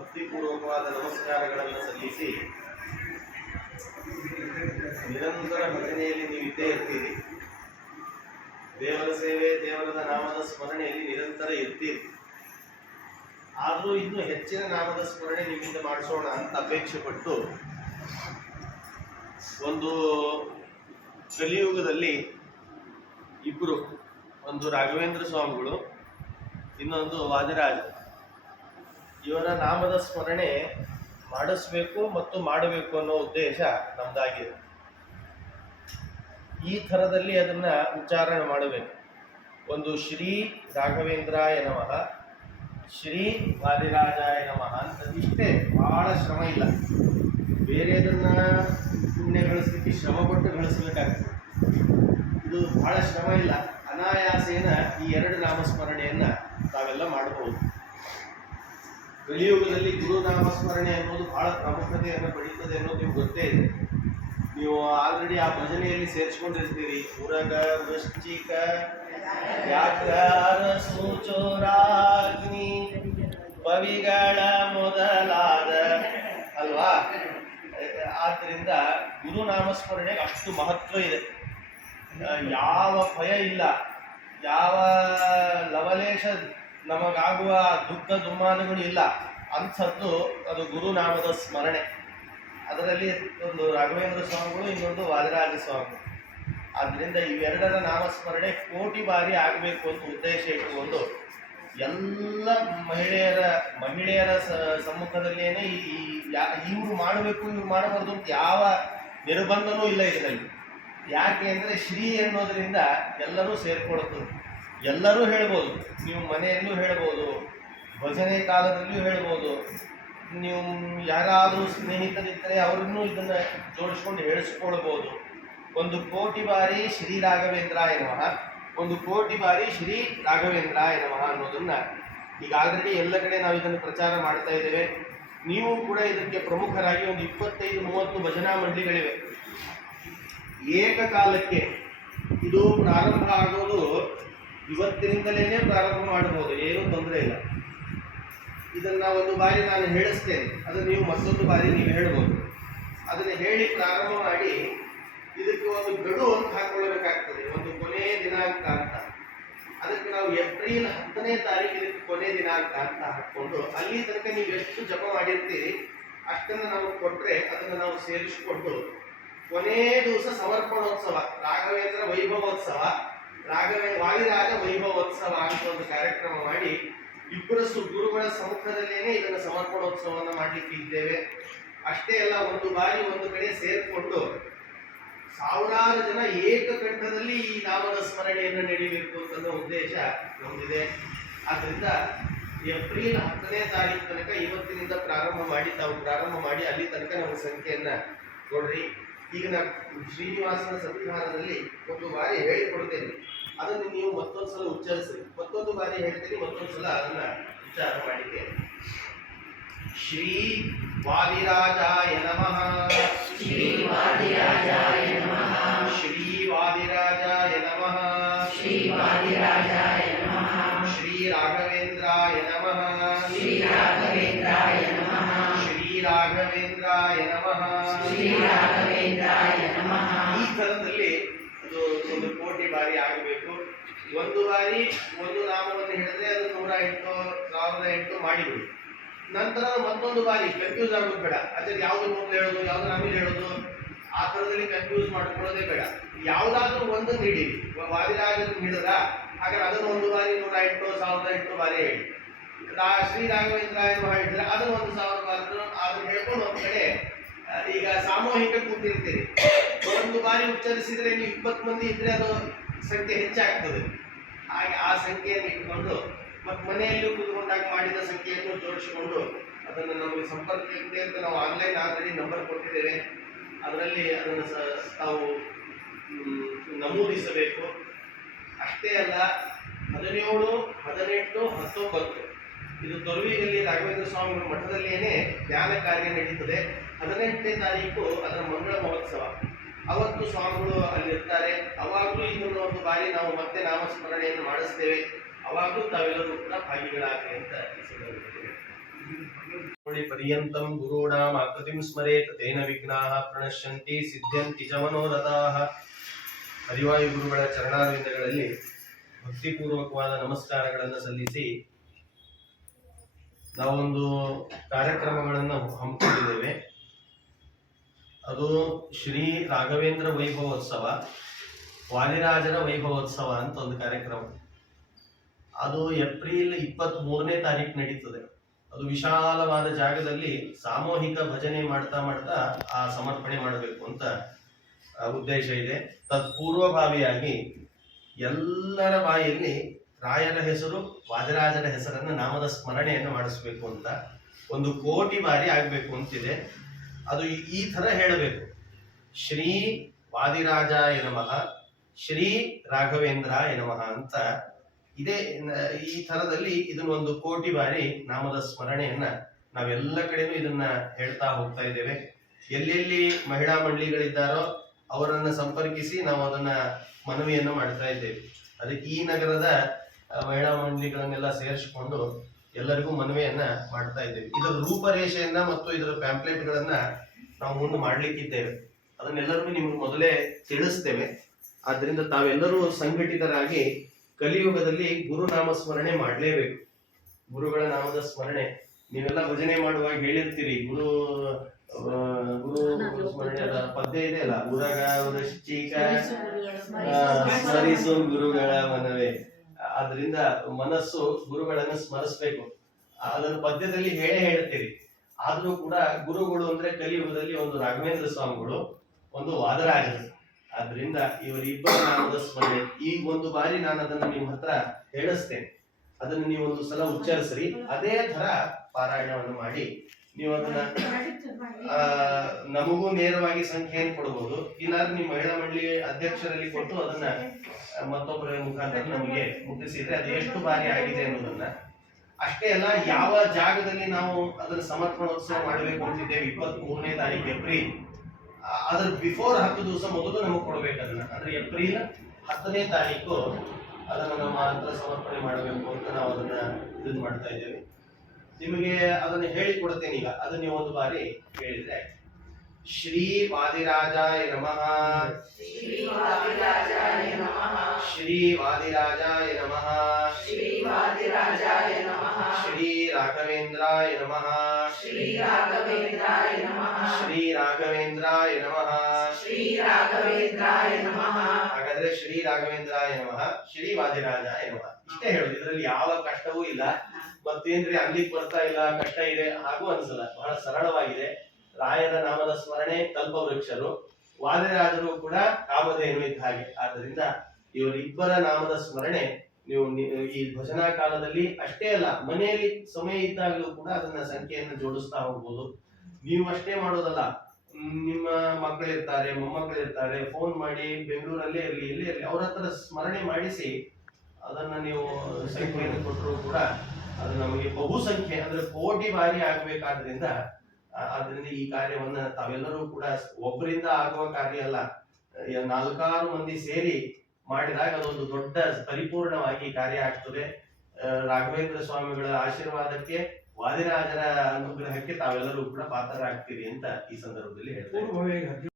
ಭಕ್ತಿಪೂರ್ವಕವಾದ ನಮಸ್ಕಾರಗಳನ್ನು ಸಲ್ಲಿಸಿ ನಿರಂತರ ಭಜನೆಯಲ್ಲಿ ನೀವು ಇದ್ದೇ ಇರ್ತೀರಿ. ದೇವರ ಸೇವೆ, ದೇವರದ ನಾಮದ ಸ್ಮರಣೆಯಲ್ಲಿ ನಿರಂತರ ಇರ್ತೀರಿ. ಆದರೂ ಇನ್ನೂ ಹೆಚ್ಚಿನ ನಾಮದ ಸ್ಮರಣೆ ನಿಮ್ಮಿಂದ ಮಾಡಿಸೋಣ ಅಂತ ಅಪೇಕ್ಷೆ ಪಟ್ಟು ಒಂದು ಕಲಿಯುಗದಲ್ಲಿ ಇಬ್ಬರು ಒಂದು ರಾಘವೇಂದ್ರ ಸ್ವಾಮಿಗಳು, ಇನ್ನೊಂದು ವಾದಿರಾಜ ಇವರ ನಾಮದ ಸ್ಮರಣೆ ಮಾಡಿಸ್ಬೇಕು ಮತ್ತು ಮಾಡಬೇಕು ಅನ್ನೋ ಉದ್ದೇಶ ನಮ್ದಾಗಿದೆ. ಈ ಥರದಲ್ಲಿ ಅದನ್ನ ಉಚ್ಚಾರಣೆ ಮಾಡಬೇಕು. ಒಂದು ಶ್ರೀ ರಾಘವೇಂದ್ರಾಯ ನಮಃ, ಶ್ರೀ ವಾದಿರಾಜಾಯ ನಮಃ ಅಂತ ಇಷ್ಟೇ, ಬಹಳ ಶ್ರಮ ಇಲ್ಲ. ಬೇರೆದನ್ನ ಪುಣ್ಯ ಗಳಿಸ್ಲಿಕ್ಕೆ ಶ್ರಮ ಪಟ್ಟು ಗಳಿಸ್ಬೇಕಾಗ್ತದೆ. ಇದು ಬಹಳ ಶ್ರಮ ಇಲ್ಲ. ಕಲಿಯುಗದಲ್ಲಿ ಗುರುನಾಮ ಸ್ಮರಣೆ ಅನ್ನೋದು ಬಹಳ ಪ್ರಾಮುಖ್ಯತೆಯನ್ನು ಪಡೀತದೆ ಅನ್ನೋದು ನಿಮ್ಗೆ ಗೊತ್ತೇ ಇದೆ. ನೀವು ಆಲ್ರೆಡಿ ಆ ಭಜನೆಯಲ್ಲಿ ಸೇರಿಸ್ಕೊಂಡಿರ್ತೀರಿ. ಉರಗ, ವೃಶ್ಚಿಕ ವ್ಯಾಘ್ರ ಸೂಚೋರಾಗ್ನಿ, ಪವಿಗಳ ಮೊದಲಾದ, ಅಲ್ವಾ? ಆದ್ದರಿಂದ ಗುರು ನಾಮಸ್ಮರಣೆಗೆ ಅಷ್ಟು ಮಹತ್ವ ಇದೆ. ಯಾವ ಭಯ ಇಲ್ಲ. ಯಾವ ಲವಲೇಶ ನಮಗಾಗುವ ದುಃಖ ದುಮ್ಮಾನಗಳು ಇಲ್ಲ. ಅಂಥದ್ದು ಅದು ಗುರುನಾಮದ ಸ್ಮರಣೆ. ಅದರಲ್ಲಿ ಒಂದು ರಾಘವೇಂದ್ರ ಸ್ವಾಮಿಗಳು, ಇನ್ನೊಂದು ವಾದಿರಾಜ ಸ್ವಾಮಿಗಳು. ಆದ್ದರಿಂದ ಇವೆರಡರ ನಾಮಸ್ಮರಣೆ ಕೋಟಿ ಬಾರಿ ಆಗಬೇಕು ಅಂತ ಉದ್ದೇಶ ಇಟ್ಟುಕೊಂಡು ಎಲ್ಲ ಮಹಿಳೆಯರ ಮಹಿಳೆಯರ ಸಮ್ಮುಖದಲ್ಲೇನೆ ಈ ಇವರು ಮಾಡಬೇಕು, ಇವ್ರು ಮಾಡಬಾರ್ದು ಅಂತ ಯಾವ ನಿರ್ಬಂಧನೂ ಇಲ್ಲ ಇದರಲ್ಲಿ. ಯಾಕೆ ಅಂದರೆ ಶ್ರೀ ಎನ್ನುವುದರಿಂದ ಎಲ್ಲರೂ ಸೇರ್ಕೊಳ್ತದೆ ಎಲ್ಲರೂ ಹೇಳ್ಬೋದು, ನೀವು ಮನೆಯಲ್ಲೂ ಹೇಳ್ಬೋದು ಭಜನೆ ಕಾಲದಲ್ಲಿಯೂ ಹೇಳ್ಬೋದು. ನೀವು ಯಾರಾದರೂ ಸ್ನೇಹಿತರಿದ್ದರೆ ಅವರನ್ನು ಇದನ್ನು ಜೋಡಿಸ್ಕೊಂಡು ಹೇಳಿಸ್ಕೊಳ್ಬೋದು. ಒಂದು ಕೋಟಿ ಬಾರಿ ಶ್ರೀ ರಾಘವೇಂದ್ರ ನಮಃ. ಒಂದು ಕೋಟಿ ಬಾರಿ ಶ್ರೀ ರಾಘವೇಂದ್ರಾಯ ನಮಃ ಅನ್ನೋದನ್ನು ಈಗ ಆಲ್ರೆಡಿ ಎಲ್ಲ ಕಡೆ ನಾವು ಇದನ್ನು ಪ್ರಚಾರ ಮಾಡ್ತಾ ಇದ್ದೇವೆ. ನೀವು ಕೂಡ ಇದಕ್ಕೆ ಪ್ರಮುಖರಾಗಿ ಒಂದು ಇಪ್ಪತ್ತೈದು, ಮೂವತ್ತು ಭಜನಾ ಮಂಡಳಿಗಳಿವೆ. ಏಕಕಾಲಕ್ಕೆ ಇದು ಪ್ರಾರಂಭ ಆಗೋದು ಇವತ್ತಿನಿಂದಲೇ ಪ್ರಾರಂಭ ಮಾಡಬಹುದು ಏನೂ ತೊಂದರೆ ಇಲ್ಲ. ಇದನ್ನ ಒಂದು ಬಾರಿ ನಾನು ಹೇಳಿಸ್ತೇನೆ. ಅದನ್ನು ನೀವು ಮತ್ತೊಂದು ಬಾರಿ ನೀವು ಹೇಳ್ಬೋದು. ಅದನ್ನು ಹೇಳಿ ಪ್ರಾರಂಭ ಮಾಡಿ ಇದಕ್ಕೆ ಒಂದು ಗಡು ಅಂತ ಹಾಕ್ಕೊಳ್ಬೇಕಾಗ್ತದೆ ಒಂದು ಕೊನೆಯ ದಿನಾಂಕ ಅಂತ ಅದಕ್ಕೆ ನಾವು ಏಪ್ರಿಲ್ ಹತ್ತನೇ ತಾರೀಕು ಇದಕ್ಕೆ ಕೊನೆ ದಿನಾಂಕ ಅಂತ ಹಾಕ್ಕೊಂಡು ಅಲ್ಲಿ ತನಕ ನೀವು ಎಷ್ಟು ಜಪ ಮಾಡಿರ್ತೀರಿ, ಅಷ್ಟನ್ನು ನಾವು ಕೊಟ್ಟರೆ ಅದನ್ನು ನಾವು ಸೇರಿಸಿಕೊಂಡು ಕೊನೆಯ ದಿವಸ ಸಮರ್ಪಣೋತ್ಸವ, ರಾಘವೇಂದ್ರ ವೈಭವೋತ್ಸವ, ರಾಘವೇಂದ್ರ ವಾಯುರಾಜ ವೈಭವೋತ್ಸವ ಅಂತ ಒಂದು ಕಾರ್ಯಕ್ರಮ ಮಾಡಿ ಇಬ್ಬರು ಗುರುಗಳ ಸಮ್ಮುಖದಲ್ಲೇನೆ ಇದನ್ನು ಸಮರ್ಪಣೋತ್ಸವವನ್ನು ಮಾಡಲಿಕ್ಕೆ ಇದ್ದೇವೆ. ಅಷ್ಟೇ ಅಲ್ಲ, ಒಂದು ಬಾರಿ ಒಂದು ಕಡೆ ಸೇರಿಕೊಂಡು ಸಾವಿರಾರು ಜನ ಏಕಕಂಠದಲ್ಲಿ ಈ ನಾಮದ ಸ್ಮರಣೆಯನ್ನು ನಡೀಬೇಕು ಅನ್ನೋ ಉದ್ದೇಶ ನಮ್ದಿದೆ. ಆದ್ರಿಂದ ಏಪ್ರಿಲ್ ಹತ್ತನೇ ತಾರೀಕು ತನಕ ಇವತ್ತಿನಿಂದ ಪ್ರಾರಂಭ ಮಾಡಿ, ತಾವು ಪ್ರಾರಂಭ ಮಾಡಿ ಅಲ್ಲಿ ತನಕ ನಮ್ಮ ಸಂಖ್ಯೆಯನ್ನ ಕೊಡ್ರಿ ಈಗ ನಾನು ಶ್ರೀನಿವಾಸನ ಸಂವಿಧಾನದಲ್ಲಿ ಒಂದು ಬಾರಿ ಹೇಳಿಕೊಡ್ತೇನೆ ಅದನ್ನು ನೀವು ಮತ್ತೊಂದು ಸಲ ಉಚ್ಚರಿಸ್ರಿ. ಮತ್ತೊಂದು ಬಾರಿ ಹೇಳ್ತೀನಿ ಮತ್ತೊಂದು ಸಲ ಅದನ್ನ ಉಚ್ಚಾರ ಮಾಡಿಕೆ. ಶ್ರೀ ವಾದಿರಾಜಾಯ ನಮಃ. ಶ್ರೀ ವಾದಿರಾಜಾಯ ನಮಃ. ಶ್ರೀ ವಾದಿರಾಜಾಯ ನಮಃ. ಶ್ರೀ ವಾದಿರಾಜಾಯ ನಮಃ. ಶ್ರೀ ರಾಘವೇಂದ್ರಾಯ ನಮಃ. ಶ್ರೀ ರಾಘವೇಂದ್ರಾಯ ನಮಃ. ಶ್ರೀ ರಾಘವೇಂದ್ರಾಯ ನಮಃ. ಶ್ರೀ ರಾಘವೇಂದ್ರಾಯ ನಮಃ. ಈ ಸ್ಥಳದಲ್ಲಿ ಒಂದು ಕೋಟಿ ಬಾರಿ ಆಗಬೇಕು. ಒಂದು ಬಾರಿ ಒಂದು ನಾಮವನ್ನು ಹೇಳಿದ್ರೆ ಅದು ನೂರ ಎಂಟು, ಸಾವಿರದ ಎಂಟು ಮಾಡಿಬಿಡಿ ನಂತರ ಮತ್ತೊಂದು ಬಾರಿ ಕನ್ಫ್ಯೂಸ್ ಆಗೋದು ಬೇಡ. ಅದ್ರ ಯಾವ್ದು ಮೊದಲು ಹೇಳೋದು, ಯಾವ್ದು ಆಮೇಲೆ ಹೇಳೋದು, ಆ ಥರದಲ್ಲಿ ಕನ್ಫ್ಯೂಸ್ ಮಾಡ್ಕೊಳ್ಳೋದೇ ಬೇಡ. ಯಾವುದಾದ್ರೂ ಒಂದು ನೀಡಿ. ವಾದಿರಾಜನ ನೀಡದ ಹಾಗಾದ್ರೆ ಅದನ್ನು ಒಂದು ಬಾರಿ ನೂರ ಎಂಟು, ಸಾವಿರದ ಎಂಟು ಬಾರಿ ಹೇಳಿ. ಶ್ರೀ ರಾಘವೇಂದ್ರ ನಮಃ ಹೇಳಿದ್ರೆ ಅದನ್ನು ಒಂದು ಸಾವಿರ ಬಾರಿ ಅದನ್ನು ಹೇಳ್ಕೊಂಡು ಒಂದು ಕಡೆ ಈಗ ಸಾಮೂಹಿಕ ಕೂತಿರ್ತೀರಿ. ಒಂದು ಬಾರಿ ಉಚ್ಚರಿಸಿದ್ರೆ ನೀವು ಇಪ್ಪತ್ತು ಮಂದಿ ಇದ್ರೆ ಅದು ಸಂಖ್ಯೆ ಹೆಚ್ಚಾಗ್ತದೆ. ಹಾಗೆ ಆ ಸಂಖ್ಯೆಯನ್ನು ಇಟ್ಕೊಂಡು ಮತ್ತು ಮನೆಯಲ್ಲೂ ಕೂತ್ಕೊಂಡಾಗ ಮಾಡಿದ ಸಂಖ್ಯೆಯನ್ನು ಜೋಡಿಸಿಕೊಂಡು ಅದನ್ನು ನಮಗೆ ಸಂಪರ್ಕ ಇದೆ ಅಂತ ನಾವು ಆನ್ಲೈನ್ ಆಲ್ರೆಡಿ ನಂಬರ್ ಕೊಟ್ಟಿದ್ದೇವೆ. ಅದರಲ್ಲಿ ಅದನ್ನು ತಾವು ನಮೂದಿಸಬೇಕು. ಅಷ್ಟೇ ಅಲ್ಲ, ಹದಿನೇಳು, ಹದಿನೆಂಟು, ಹತ್ತೊಂಬತ್ತು. ಇದು ತೊರುವಿನಲ್ಲಿ ರಾಘವೇಂದ್ರ ಸ್ವಾಮಿಗಳ ಮಠದಲ್ಲಿಯೇ ಧ್ಯಾನ ಕಾರ್ಯ ನಡೀತದೆ. ಹದಿನೆಂಟನೇ ತಾರೀಕು ಅದರ ಮಂಗಳ ಮಹೋತ್ಸವ. ಅವತ್ತು ಸ್ವಾಮಿಗಳು ಅಲ್ಲಿರ್ತಾರೆ. ಅವಾಗಲೂ ಇನ್ನೊಂದು ಒಂದು ಬಾರಿ ನಾವು ಮತ್ತೆ ನಾಮಸ್ಮರಣೆಯನ್ನು ಮಾಡಿಸ್ತೇವೆ. ಅವಾಗಲೂ ತಾವೆಲ್ಲರೂ ಕೂಡ ಭಾಗಿಗಳಾಗಲಿ ಅಂತ ನೋಡಿ ಪರ್ಯಂತಂ ಗುರುಣಾಂ ಆಕೃತಿಂ ಸ್ಮರೇತ್ ತೇನ ವಿಘ್ನಾಹ ಪ್ರಣಶ್ಯಂತಿ ಸಿದ್ಧಂತಿ ಚ ಹರಿವಾಯು ಗುರುಗಳ ಚರಣಾರವಿಂದಗಳಲ್ಲಿ ಭಕ್ತಿಪೂರ್ವಕವಾದ ನಮಸ್ಕಾರಗಳನ್ನು ಸಲ್ಲಿಸಿ ನಾವೊಂದು ಕಾರ್ಯಕ್ರಮಗಳನ್ನು ಹಮ್ಮಿಕೊಂಡಿದ್ದೇವೆ. ಅದು ಶ್ರೀ ರಾಘವೇಂದ್ರ ವೈಭವೋತ್ಸವ ವಾಲಿರಾಜರ ವೈಭವೋತ್ಸವ ಅಂತ ಒಂದು ಕಾರ್ಯಕ್ರಮ. ಅದು ಏಪ್ರಿಲ್ ಇಪ್ಪತ್ತ್ ಮೂರನೇ ತಾರೀಕು ನಡೀತದೆ. ಅದು ವಿಶಾಲವಾದ ಜಾಗದಲ್ಲಿ ಸಾಮೂಹಿಕ ಭಜನೆ ಮಾಡ್ತಾ ಮಾಡ್ತಾ ಆ ಸಮರ್ಪಣೆ ಮಾಡಬೇಕು ಅಂತ ಉದ್ದೇಶ ಇದೆ. ತತ್ಪೂರ್ವಭಾವಿಯಾಗಿ ಎಲ್ಲರ ಬಾಯಲ್ಲಿ ರಾಯರ ಹೆಸರು, ವಾದಿರಾಜರ ಹೆಸರನ್ನು ನಾಮದ ಸ್ಮರಣೆಯನ್ನು ಮಾಡಿಸ್ಬೇಕು ಅಂತ ಒಂದು ಕೋಟಿ ಬಾರಿ ಆಗಬೇಕು ಅಂತಿದೆ. ಅದು ಈ- ಥರ ಹೇಳಬೇಕು. ಶ್ರೀ ವಾದಿರಾಜ ನಮಃ, ಶ್ರೀ ರಾಘವೇಂದ್ರ ನಮಃ ಅಂತ ಇದೇ, ಈ ಥರದಲ್ಲಿ ಇದನ್ನ ಒಂದು ಕೋಟಿ ಬಾರಿ ನಾಮದ ಸ್ಮರಣೆಯನ್ನ ನಾವೆಲ್ಲ ಕಡೆನೂ ಇದನ್ನ ಹೇಳ್ತಾ ಹೋಗ್ತಾ ಇದ್ದೇವೆ. ಎಲ್ಲೆಲ್ಲಿ ಮಹಿಳಾ ಮಂಡಳಿಗಳಿದ್ದಾರೋ ಅವರನ್ನ ಸಂಪರ್ಕಿಸಿ ನಾವು ಅದನ್ನ ಮನವಿಯನ್ನು ಮಾಡ್ತಾ ಇದ್ದೇವೆ. ಅದಕ್ಕೆ ಈ ನಗರದ ಮಹಿಳಾ ಮಂಡಳಿಗಳನ್ನೆಲ್ಲ ಸೇರಿಸಿಕೊಂಡು ಎಲ್ಲರಿಗೂ ಮನವಿಯನ್ನ ಮಾಡ್ತಾ ಇದ್ದೇವೆ. ಇದರ ರೂಪರೇಷೆಯನ್ನ ಮತ್ತು ಇದರ ಪ್ಯಾಂಪ್ಲೆಟ್ಗಳನ್ನ ನಾವು ಮುಂದೆ ಮಾಡ್ಲಿಕ್ಕಿದ್ದೇವೆ. ಅದನ್ನೆಲ್ಲರಿಗೂ ನಿಮ್ಗೆ ಮೊದಲೇ ತಿಳಿಸ್ತೇವೆ. ಆದ್ರಿಂದ ತಾವೆಲ್ಲರೂ ಸಂಘಟಿತರಾಗಿ ಕಲಿಯುಗದಲ್ಲಿ ಗುರುನಾಮ ಸ್ಮರಣೆ ಮಾಡಲೇಬೇಕು. ಗುರುಗಳ ನಾಮದ ಸ್ಮರಣೆ. ನೀವೆಲ್ಲ ಭಜನೆ ಮಾಡುವಾಗ ಹೇಳಿರ್ತೀರಿ, ಗುರು ಗುರು ಸ್ಮರಣೆ ಅಲ್ಲ, ಪದ್ಯ ಇದೆ ಅಲ್ಲ? ಗುರಗ ವೃಶ್ಚಿಕ ಸ್ಮರಿಸು ಗುರುಗಳ ಮನವೇ. ಆದ್ರಿಂದ ಮನಸ್ಸು ಗುರುಗಳನ್ನು ಸ್ಮರಿಸ್ಬೇಕು. ಅದನ್ನು ಪದ್ಯದಲ್ಲಿ ಹೇಳೇ ಹೇಳ್ತೀರಿ ಆದ್ರೂ ಕೂಡ ಗುರುಗಳು ಅಂದ್ರೆ ಕಲಿಯುಗದಲ್ಲಿ ಒಂದು ರಾಘವೇಂದ್ರ ಸ್ವಾಮಿಗಳು, ಒಂದು ವಾದರಾಜರು. ಆದ್ರಿಂದ ಇವರಿಬ್ಬರ ನಾಮದ ಸ್ಮರಣೆ, ಈ ಒಂದು ಬಾರಿ ನಾನು ಅದನ್ನು ನಿಮ್ಮ ಹತ್ರ ಹೇಳಿಸ್ತೇನೆ. ಅದನ್ನು ನೀವು ಒಂದು ಸಲ ಉಚ್ಚರಿಸ್ರಿ. ಅದೇ ತರ ಪಾರಾಯಣವನ್ನು ಮಾಡಿ, ನೀವು ಅದನ್ನ ನಮಗೂ ನೇರವಾಗಿ ಸಂಖ್ಯೆಯನ್ನು ಕೊಡಬಹುದು ಇನ್ನಾದ್ರೂ ನಿಮ್ಮ ಮಹಿಳಾ ಮಂಡಳಿ ಅಧ್ಯಕ್ಷರಲ್ಲಿ ಕೊಟ್ಟು ಅದನ್ನ ಮತ್ತೊಬ್ಬರ ಮುಖಾಂತರ ನಮಗೆ ಮುಟ್ಟಿಸಿದ್ರೆ ಅದು ಎಷ್ಟು ಬಾರಿ ಆಗಿದೆ ಅನ್ನೋದನ್ನ. ಅಷ್ಟೇ ಅಲ್ಲ, ಯಾವ ಜಾಗದಲ್ಲಿ ನಾವು ಅದನ್ನ ಸಮರ್ಪಣೋತ್ಸವ ಮಾಡಬೇಕು ಅಂತಿದ್ದೇವೆ ಇಪ್ಪತ್ತ್ ಮೂರನೇ ತಾರೀಕು ಏಪ್ರಿಲ್ ಅದ್ರ ಬಿಫೋರ್ ಹತ್ತು ದಿವಸ ಮೊದಲು ನಮಗೆ ಕೊಡಬೇಕು ಅದನ್ನ. ಅಂದ್ರೆ ಏಪ್ರಿಲ್ ಹತ್ತನೇ ತಾರೀಕು ಅದನ್ನು ನಮ್ಮ ಹತ್ರ ಸಮರ್ಪಣೆ ಮಾಡಬೇಕು ಅಂತ ನಾವು ಅದನ್ನ ಇದು ಮಾಡ್ತಾ ಇದ್ದೇವೆ. ನಿಮಗೆ ಅದನ್ನು ಹೇಳಿ ಕೊಡ್ತೇನೆ ಈಗ. ಅದನ್ನ ಒಂದು ಬಾರಿ ಹೇಳಿದ್ರೆ ಶ್ರೀ ವಾದಿರಾಜಾಯ ನಮಃ. ನಮಃ ಶ್ರೀ ವಾದಿರಾಜಾಯ ನಮಃ ಶ್ರೀ ವಾದಿರಾಜಾಯ ನಮಃ ಶ್ರೀ ರಾಘವೇಂದ್ರಾಯ ನಮಃ ಶ್ರೀ ರಾಘವೇಂದ್ರಾಯ ನಮಃ ಶ್ರೀ ರಾಘವೇಂದ್ರಾಯ ನಮಃ ಶ್ರೀ ರಾಘವೇಂದ್ರಾಯ ನಮಃ ಹಾಗಾದ್ರೆ ಶ್ರೀ ರಾಘವೇಂದ್ರಾಯ ನಮಃ ಶ್ರೀ ವಾದಿರಾಜಾಯ ನಮಃ. ಇಷ್ಟೇ ಹೇಳುದು ಇದರಲ್ಲಿ ಯಾವ ಕಷ್ಟವೂ ಇಲ್ಲ. ಮತ್ತೇನ್ರಿ ಅಲ್ಲಿಗೆ ಬರ್ತಾ ಇಲ್ಲ ಕಷ್ಟ ಇದೆ ಹಾಗೂ ಅನ್ಸಲ್ಲ. ಬಹಳ ಸರಳವಾಗಿದೆ. ರಾಯರ ನಾಮದ ಸ್ಮರಣೆ ಕಲ್ಪವೃಕ್ಷರು ವಾದಿರಾಜರು ಕೂಡ ಕಾಮಧೇನು ಇದ್ದ ಹಾಗೆ. ಆದ್ದರಿಂದ ಇವರಿಬ್ಬರ ನಾಮದ ಸ್ಮರಣೆ ನೀವು ಈ ಭಜನಾ ಕಾಲದಲ್ಲಿ ಅಷ್ಟೇ ಅಲ್ಲ, ಮನೆಯಲ್ಲಿ ಸಮಯ ಇದ್ದಾಗಲೂ ಕೂಡ ಅದನ್ನ ಸಂಖ್ಯೆಯನ್ನು ಜೋಡಿಸ್ತಾ ಹೋಗ್ಬೋದು. ನೀವು ಅಷ್ಟೇ ಮಾಡೋದಲ್ಲ, ನಿಮ್ಮ ಮಕ್ಕಳಿರ್ತಾರೆ ಮೊಮ್ಮಕ್ಕಳಿರ್ತಾರೆ ಫೋನ್ ಮಾಡಿ ಬೆಂಗಳೂರಲ್ಲೇ ಇರಲಿ, ಇಲ್ಲೇ ಇರಲಿ, ಅವ್ರ ಹತ್ರ ಸ್ಮರಣೆ ಮಾಡಿಸಿ ಅದನ್ನ ನೀವು ಸಂಖ್ಯೆಯನ್ನು ಕೊಟ್ಟರು ಕೂಡ ಅದು ನಮಗೆ ಬಹುಸಂಖ್ಯೆ ಅಂದ್ರೆ ಕೋಟಿ ಬಾರಿ ಆಗ್ಬೇಕಾದ್ರಿಂದ ಅದರಿಂದ ಈ ಕಾರ್ಯವನ್ನ ತಾವೆಲ್ಲರೂ ಕೂಡ ಒಬ್ಬರಿಂದ ಆಗುವ ಕಾರ್ಯ ಅಲ್ಲ. ನಾಲ್ಕಾರು ಮಂದಿ ಸೇರಿ ಮಾಡಿದಾಗ ಅದೊಂದು ದೊಡ್ಡ ಪರಿಪೂರ್ಣವಾಗಿ ಕಾರ್ಯ ಆಗ್ತದೆ. ರಾಘವೇಂದ್ರ ಸ್ವಾಮಿಗಳ ಆಶೀರ್ವಾದಕ್ಕೆ ವಾದಿರಾಜರ ಅನುಗ್ರಹಕ್ಕೆ ತಾವೆಲ್ಲರೂ ಕೂಡ ಪಾತ್ರರಾಗ್ತೀರಿ ಅಂತ ಈ ಸಂದರ್ಭದಲ್ಲಿ ಹೇಳ್ತಾರೆ